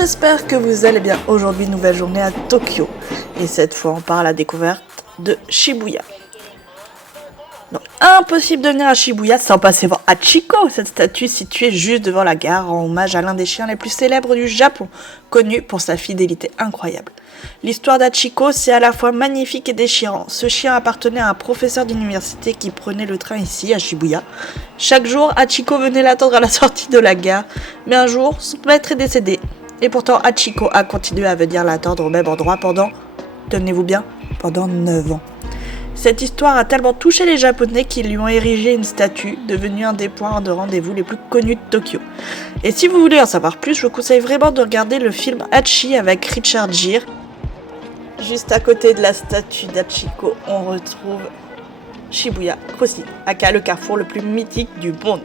j'espère que vous allez bien. Aujourd'hui, nouvelle journée à Tokyo. Et cette fois, on part à la découverte de Shibuya. Donc, impossible de venir à Shibuya sans passer voir Hachiko, cette statue située juste devant la gare en hommage à l'un des chiens les plus célèbres du Japon, connu pour sa fidélité incroyable. L'histoire d'Hachiko, c'est à la fois magnifique et déchirant. Ce chien appartenait à un professeur d'université qui prenait le train ici, à Shibuya. Chaque jour, Hachiko venait l'attendre à la sortie de la gare, mais un jour, son maître est décédé. Et pourtant, Hachiko a continué à venir l'attendre au même endroit pendant, tenez-vous bien, pendant 9 ans. Cette histoire a tellement touché les Japonais qu'ils lui ont érigé une statue, devenue un des points de rendez-vous les plus connus de Tokyo. Et si vous voulez en savoir plus, je vous conseille vraiment de regarder le film Hachi avec Richard Gere. Juste à côté de la statue d'Hachiko, on retrouve Shibuya Crossing, aka le carrefour le plus mythique du monde.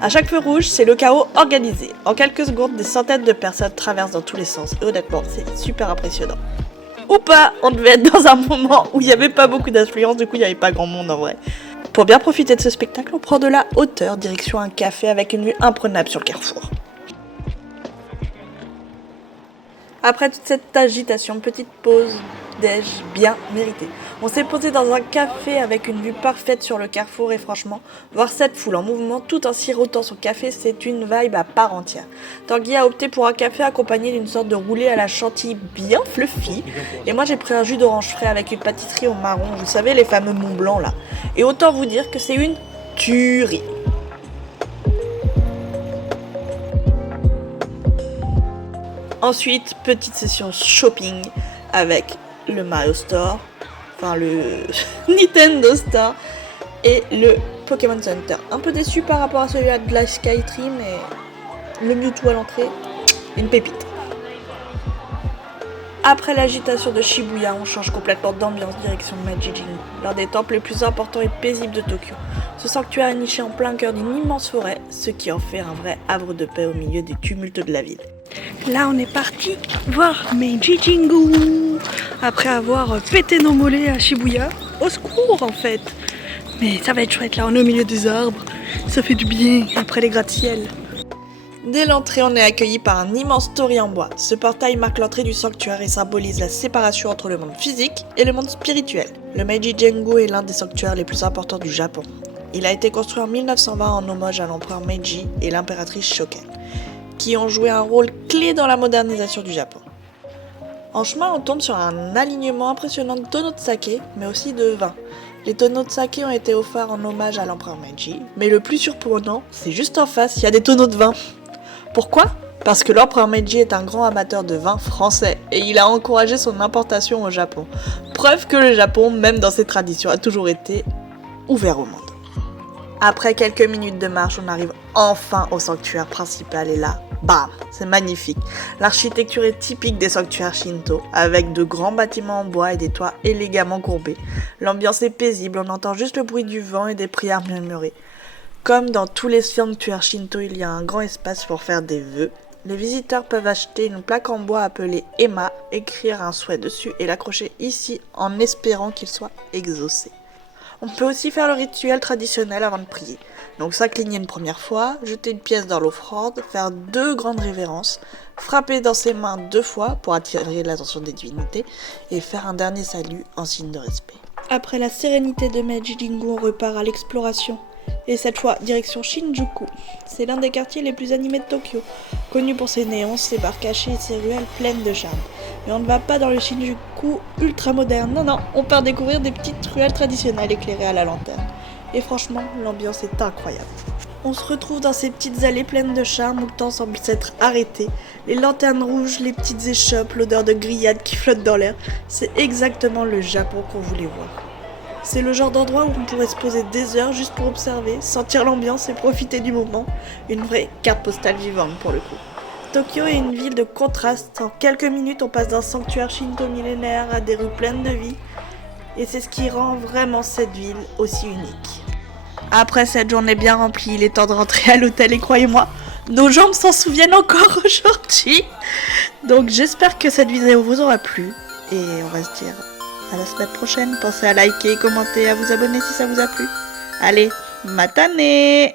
À chaque feu rouge, c'est le chaos organisé. En quelques secondes, des centaines de personnes traversent dans tous les sens. Et honnêtement, c'est super impressionnant. Ou pas, on devait être dans un moment où il n'y avait pas beaucoup d'affluence, du coup il n'y avait pas grand monde en vrai. Pour bien profiter de ce spectacle, on prend de la hauteur, direction un café avec une vue imprenable sur le carrefour. Après toute cette agitation, petite pause déj bien méritée. On s'est posé dans un café avec une vue parfaite sur le carrefour et franchement, voir cette foule en mouvement tout en sirotant son café, c'est une vibe à part entière. Tanguy a opté pour un café accompagné d'une sorte de roulé à la chantilly bien fluffy. Et moi j'ai pris un jus d'orange frais avec une pâtisserie au marron, vous savez les fameux Mont Blanc là. Et autant vous dire que c'est une tuerie. Ensuite, petite session shopping avec le Mario Store, enfin le Nintendo Store et le Pokémon Center. Un peu déçu par rapport à celui de la Skytree, mais le Mewtwo à l'entrée, une pépite. Après l'agitation de Shibuya, on change complètement d'ambiance direction Meiji-Jingu, l'un des temples les plus importants et paisibles de Tokyo. Ce sanctuaire est niché en plein cœur d'une immense forêt, ce qui en fait un vrai havre de paix au milieu des tumultes de la ville. Là, on est parti voir Meiji-Jingu après avoir pété nos mollets à Shibuya. Au secours, en fait. Mais ça va être chouette, là, on est au milieu des arbres. Ça fait du bien après les gratte-ciel. Dès l'entrée, on est accueilli par un immense torii en bois. Ce portail marque l'entrée du sanctuaire et symbolise la séparation entre le monde physique et le monde spirituel. Le Meiji-Jingu est l'un des sanctuaires les plus importants du Japon. Il a été construit en 1920 en hommage à l'empereur Meiji et l'impératrice Shoken, qui ont joué un rôle clé dans la modernisation du Japon. En chemin, on tombe sur un alignement impressionnant de tonneaux de saké, mais aussi de vin. Les tonneaux de saké ont été offerts en hommage à l'empereur Meiji, mais le plus surprenant, c'est juste en face, il y a des tonneaux de vin. Pourquoi ? Parce que l'empereur Meiji est un grand amateur de vin français et il a encouragé son importation au Japon. Preuve que le Japon, même dans ses traditions, a toujours été ouvert au monde. Après quelques minutes de marche, on arrive enfin au sanctuaire principal et là, bam, c'est magnifique. L'architecture est typique des sanctuaires Shinto, avec de grands bâtiments en bois et des toits élégamment courbés. L'ambiance est paisible, on entend juste le bruit du vent et des prières murmurées. Comme dans tous les sanctuaires Shinto, il y a un grand espace pour faire des vœux. Les visiteurs peuvent acheter une plaque en bois appelée Ema, écrire un souhait dessus et l'accrocher ici en espérant qu'il soit exaucé. On peut aussi faire le rituel traditionnel avant de prier. Donc s'incliner une première fois, jeter une pièce dans l'offrande, faire 2 grandes révérences, frapper dans ses mains 2 fois pour attirer l'attention des divinités et faire un dernier salut en signe de respect. Après la sérénité de Meiji-Jingu, on repart à l'exploration. Et cette fois, direction Shinjuku. C'est l'un des quartiers les plus animés de Tokyo, connu pour ses néons, ses bars cachés et ses ruelles pleines de charme. Mais on ne va pas dans le Shinjuku ultra moderne, non, on part découvrir des petites ruelles traditionnelles éclairées à la lanterne. Et franchement, l'ambiance est incroyable. On se retrouve dans ces petites allées pleines de charme où le temps semble s'être arrêté. Les lanternes rouges, les petites échoppes, l'odeur de grillade qui flotte dans l'air, c'est exactement le Japon qu'on voulait voir. C'est le genre d'endroit où on pourrait se poser des heures juste pour observer, sentir l'ambiance et profiter du moment. Une vraie carte postale vivante pour le coup. Tokyo est une ville de contraste. En quelques minutes, on passe d'un sanctuaire shinto millénaire à des rues pleines de vie. Et c'est ce qui rend vraiment cette ville aussi unique. Après cette journée bien remplie, il est temps de rentrer à l'hôtel et croyez-moi, nos jambes s'en souviennent encore aujourd'hui. Donc j'espère que cette vidéo vous aura plu et on va se dire à la semaine prochaine. Pensez à liker, commenter, à vous abonner si ça vous a plu. Allez, matane!